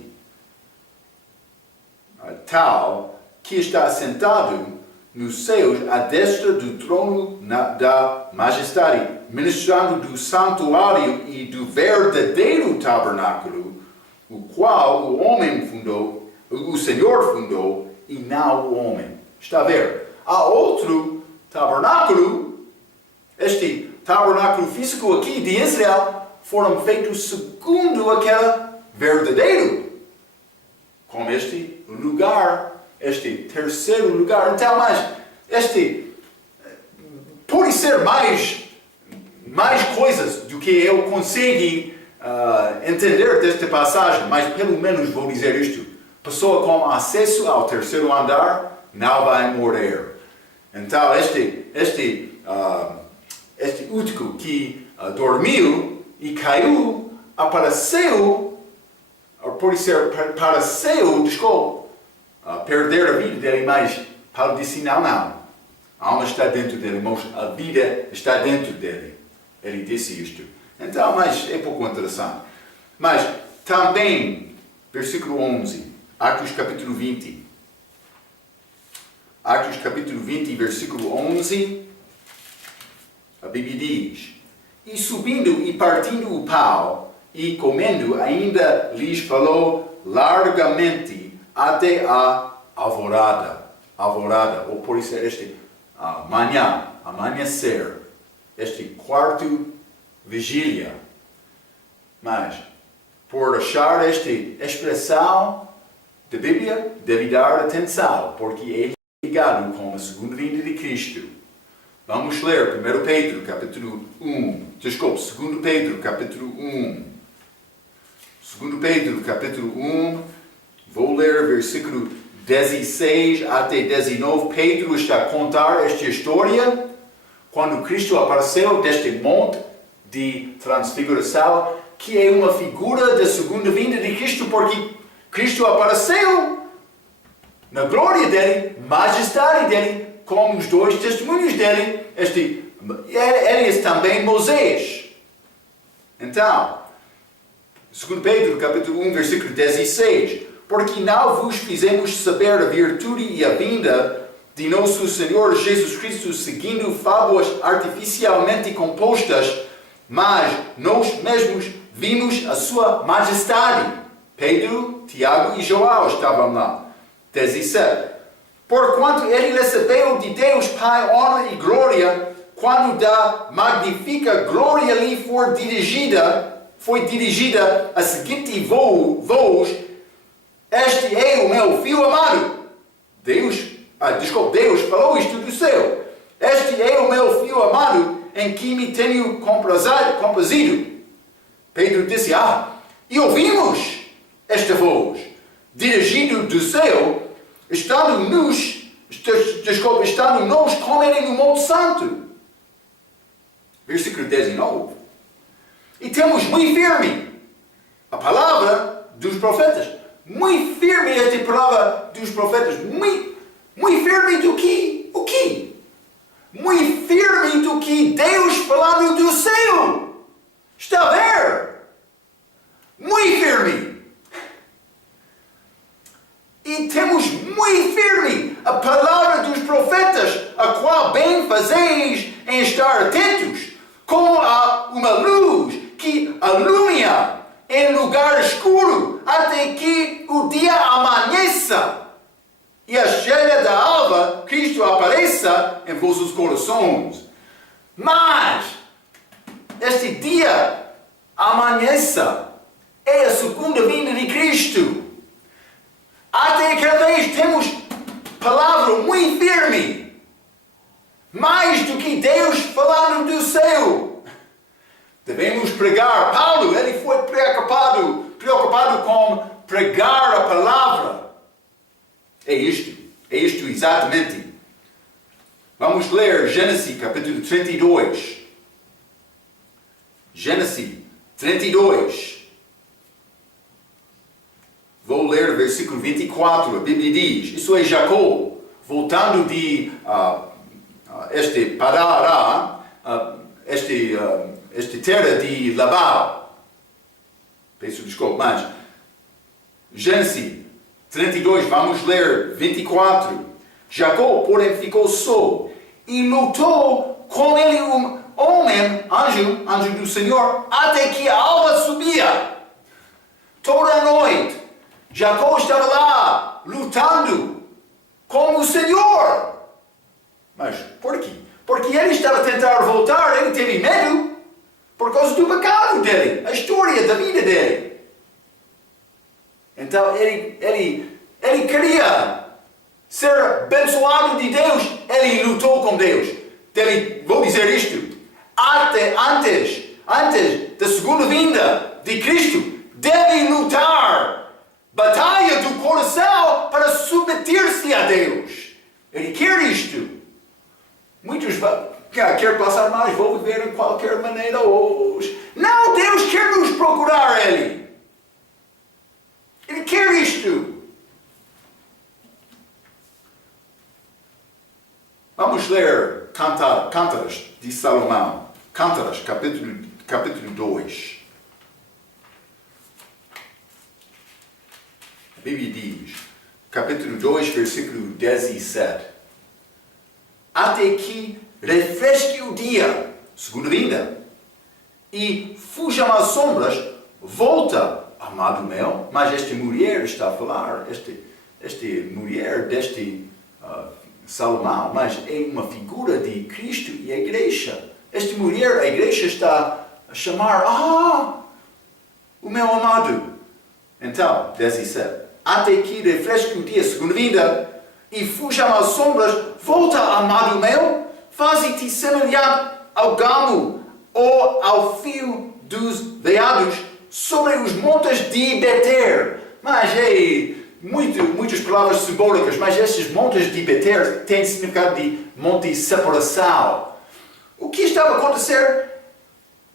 tal que está sentado nos céus à destra do trono da majestade, ministrando do santuário e do verdadeiro tabernáculo, o qual o homem fundou, o Senhor fundou, e não o homem. Está a ver? Há outro tabernáculo. Este tabernáculo físico aqui de Israel foram feitos segundo aquele verdadeiro, como este lugar, este terceiro lugar. Então, mas este pode ser mais coisas do que eu consigo entender desta passagem, mas pelo menos vou dizer isto: pessoa com acesso ao terceiro andar não vai morrer. Então, este útico que dormiu e caiu, apareceu, pode ser pareceu, desculpa, perder a vida dele, mas Paulo disse não. A alma está dentro dele, mas a vida está dentro dele. Ele disse isto. Então, mas é pouco interessante. Mas também, versículo 11, Atos capítulo 20. Atos capítulo 20, versículo 11, a Bíblia diz: e subindo e partindo o pão, e comendo, ainda lhes falou largamente até a alvorada, ou por isso manhã, amanhecer, este quarto vigília. Mas, por achar esta expressão da Bíblia, deve dar atenção, porque é ligado com a segunda vinda de Cristo. Vamos ler 1 Pedro, capítulo 1. Desculpe, 2 Pedro, capítulo 1. 2 Pedro, capítulo 1. Vou ler versículo 16 até 19. Pedro está a contar esta história quando Cristo apareceu deste monte de transfiguração, que é uma figura da segunda vinda de Cristo, porque Cristo apareceu na glória dele, majestade dele, com os dois testemunhos dele, Elias também Moisés. Então, 2 Pedro, capítulo 1, versículo 16: porque não vos fizemos saber a virtude e a vinda de nosso Senhor Jesus Cristo seguindo fábulas artificialmente compostas, mas nós mesmos vimos a sua majestade. Pedro, Tiago e João estavam lá. 17. Porquanto ele recebeu de Deus Pai honra e glória, quando da magnífica glória lhe foi dirigida a seguinte voz: este é o meu Filho amado. Deus falou isto do céu. Este é o meu Filho amado, em que me tenho comprazido. Pedro disse: e ouvimos esta voz, dirigido do céu, estando nós com ele no Monte Santo. Versículo 19. E temos muito firme a palavra dos profetas. Muito firme esta palavra dos profetas. Muito firme do que? O quê? Muito firme do que Deus falando do céu. Está a ver? Muito firme. E temos muito firme a palavra dos profetas, a qual bem fazeis em estar atentos, como a uma luz que alumia em lugar escuro, até que o dia amanheça e a estrela da alva, Cristo, apareça em vossos corações. Mas este dia amanheça é a segunda vinda de Cristo. Até aquela vez temos palavra muito firme, mais do que Deus falando do céu. Devemos pregar. Paulo, ele foi preocupado com pregar a palavra. É isto exatamente. Vamos ler Gênesis capítulo 32. Gênesis 32. Vou ler o versículo 24, a Bíblia diz: isso é Jacó, voltando de este Parará, esta terra de Labão. Peço desculpa, mas Gênesis 32, vamos ler 24. Jacó, porém, ficou só e lutou com ele um homem, anjo do Senhor, até que a alva subia. Toda a noite, Jacó estava lá, lutando com o Senhor. Mas por quê? Porque ele estava a tentar voltar, ele teve medo, por causa do pecado dele, a história da vida dele. Então ele queria ser abençoado de Deus, ele lutou com Deus. Vou dizer isto, até antes da segunda vinda de Cristo, deve lutar batalha do coração para submeter-se a Deus. Ele quer isto. Muitos querem passar mais, vou viver de qualquer maneira hoje. Não, Deus quer nos procurar Ele. Ele quer isto. Vamos ler Cântaras de Salomão. Cântaras, capítulo 2. A Bíblia diz, capítulo 2, versículo 17. Até que refresque o dia, segunda vinda, e fujam as sombras, volta, amado meu. Mas esta mulher está a falar, esta mulher deste Salomão, mas é uma figura de Cristo e a igreja. Esta mulher, a igreja está a chamar, o meu amado. Então, 17. Até que refresque o dia, segunda vinda, e fujam as sombras, volta, amado meu, faze-te semelhante ao gamo ou ao fio dos veados sobre os montes de Beter. Mas muitas palavras simbólicas, mas estes montes de Beter têm significado de monte de separação. O que estava a acontecer?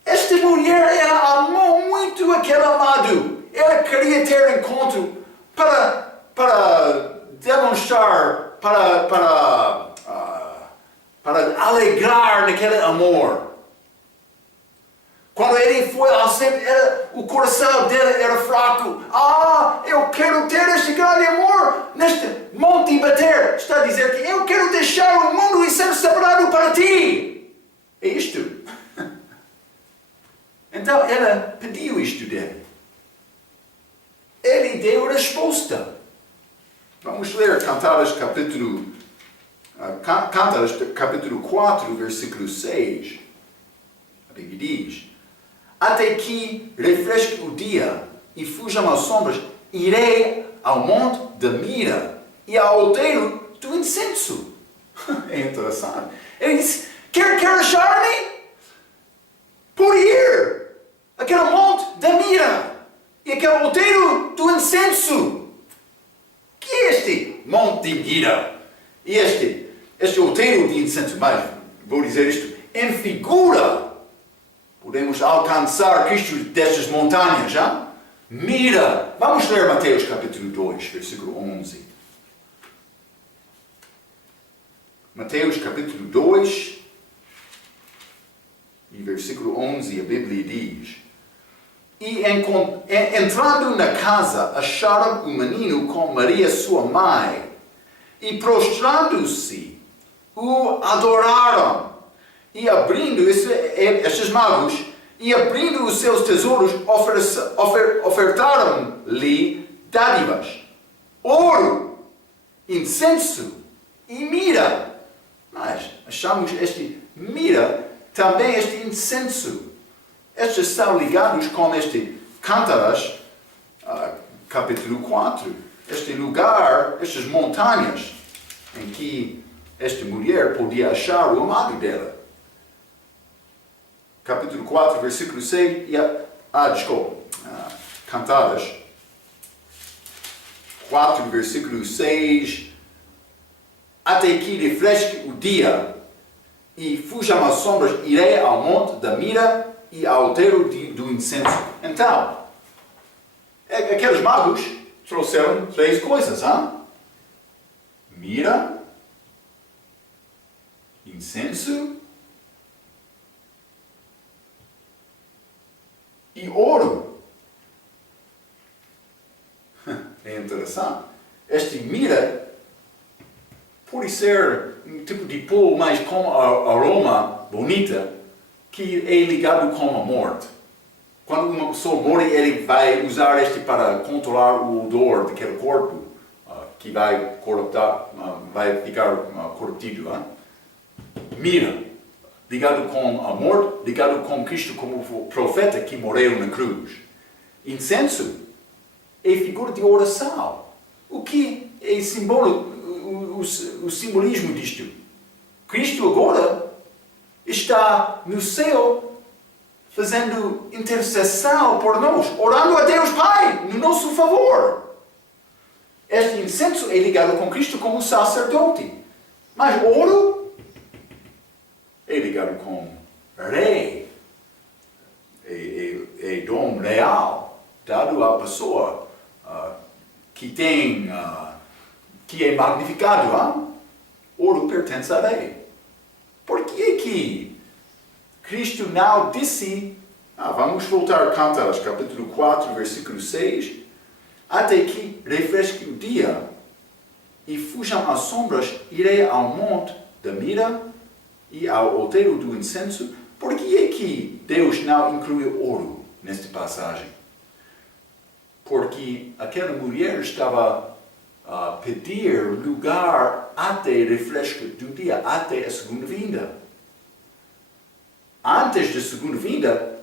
Esta mulher, ela amou muito aquele amado. Ela queria ter encontro para demonstrar, para alegrar naquele amor. Quando ele foi ao centro, o coração dele era fraco. Eu quero ter este grande amor neste monte Beter. Está a dizer que eu quero deixar o mundo e ser separado para ti. É isto. Então ela pediu isto dele. Ele deu a resposta. Vamos ler Cântaras capítulo 4, versículo 6. A Bíblia diz: até que refresque o dia e fujam as sombras, irei ao monte da mira e ao outeiro do incenso. É interessante. Ele disse, quer achar-me? Por ir àquele monte da mira e aquele outeiro do incenso. Que é este monte de mira? E este outeiro de incenso, mas vou dizer isto, em figura, podemos alcançar Cristo destas montanhas, já? Mira. Vamos ler Mateus capítulo 2, versículo 11. Mateus capítulo 2 e versículo 11, a Bíblia diz: e entrando na casa, acharam o menino com Maria sua mãe, e prostrando-se, o adoraram. E abrindo, estes magos, e abrindo os seus tesouros, ofertaram-lhe dádivas, ouro, incenso e mira. Mas achamos este mira, também este incenso. Estes são ligados com este Cântaras, capítulo 4. Este lugar, estas montanhas, em que esta mulher podia achar o amado dela. Capítulo 4, versículo 6, Cântaras 4, versículo 6, até que refresque o dia, e fujam as sombras, irei ao monte da mira e ao outeiro do incenso. Então, aqueles magos trouxeram 3 coisas, mira, incenso e ouro. É interessante. Esta mira pode ser um tipo de pó, mas com aroma bonita, que é ligado com a morte. Quando uma pessoa morre, ele vai usar este para controlar o odor daquele corpo, que vai vai ficar corruptido. Mira, ligado com a morte, ligado com Cristo como profeta que morreu na cruz. Incenso é figura de oração. O que é o simbolismo disto? Cristo agora está no céu fazendo intercessão por nós, orando a Deus Pai no nosso favor. Este incenso é ligado com Cristo como sacerdote. Mas ouro é ligado com rei. É dom real, dado à pessoa que é magnificado. Ouro pertence a rei. Por que Cristo não disse, vamos voltar a Cantares, capítulo 4, versículo 6, até que refresque o dia e fujam as sombras, irei ao monte da mira e ao outeiro do incenso. Por que Deus não incluiu ouro nesta passagem? Porque aquela mulher estava a pedir lugar até o refresco do dia, até a segunda vinda. Antes da segunda vinda,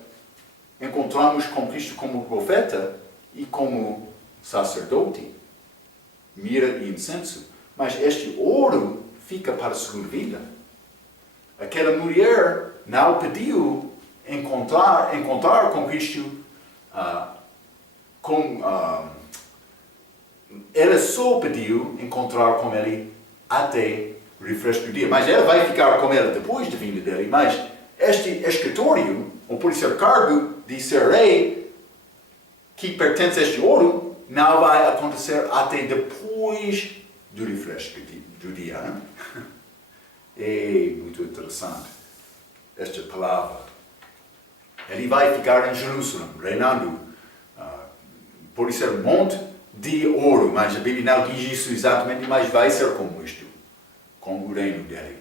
encontramos com Cristo como profeta e como sacerdote, mira e incenso. Mas este ouro fica para a segunda vinda. Aquela mulher não pediu encontrar com Cristo, ela só pediu encontrar com Ele até o refresco do dia. Mas ela vai ficar com Ele depois da vinda dele. Mas este escritório, ou por ser cargo de ser rei, que pertence a este ouro, não vai acontecer até depois do refresco do dia. É muito interessante esta palavra. Ele vai ficar em Jerusalém, reinando. Pode ser um monte de ouro, mas a Bíblia não diz isso exatamente, mas vai ser como isto, como o reino dele.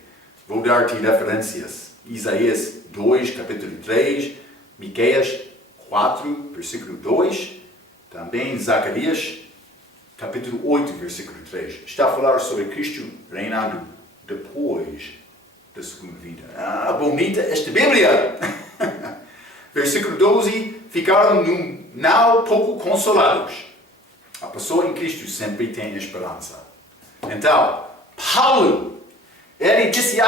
Vou dar-te referências. Isaías 2, capítulo 3, Miqueias 4, versículo 2, também Zacarias, capítulo 8, versículo 3. Está a falar sobre Cristo reinando depois da segunda vinda. Bonita esta Bíblia! Versículo 12, ficaram não pouco consolados. A pessoa em Cristo sempre tem esperança. Então, Paulo, ele disse,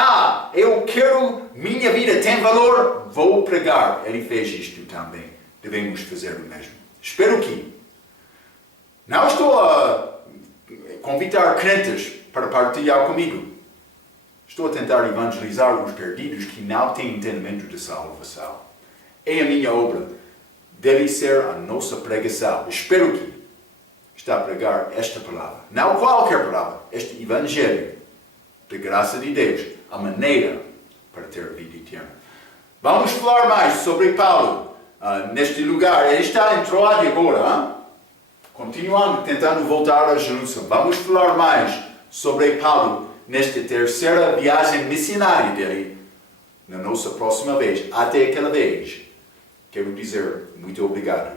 eu quero, minha vida tem valor, vou pregar. Ele fez isto também. Devemos fazer o mesmo. Espero que. Não estou a convidar crentes para partilhar comigo. Estou a tentar evangelizar os perdidos que não têm entendimento de salvação. É a minha obra. Deve ser a nossa pregação. Espero que está a pregar esta palavra. Não qualquer palavra. Este Evangelho da graça de Deus. A maneira para ter vida eterna. Vamos falar mais sobre Paulo neste lugar. Ele está em Troade agora. Continuando, tentando voltar a Jerusalém. Vamos falar mais sobre Paulo nesta terceira viagem missionária dele. Na nossa próxima vez. Até aquela vez. Quero dizer muito obrigado.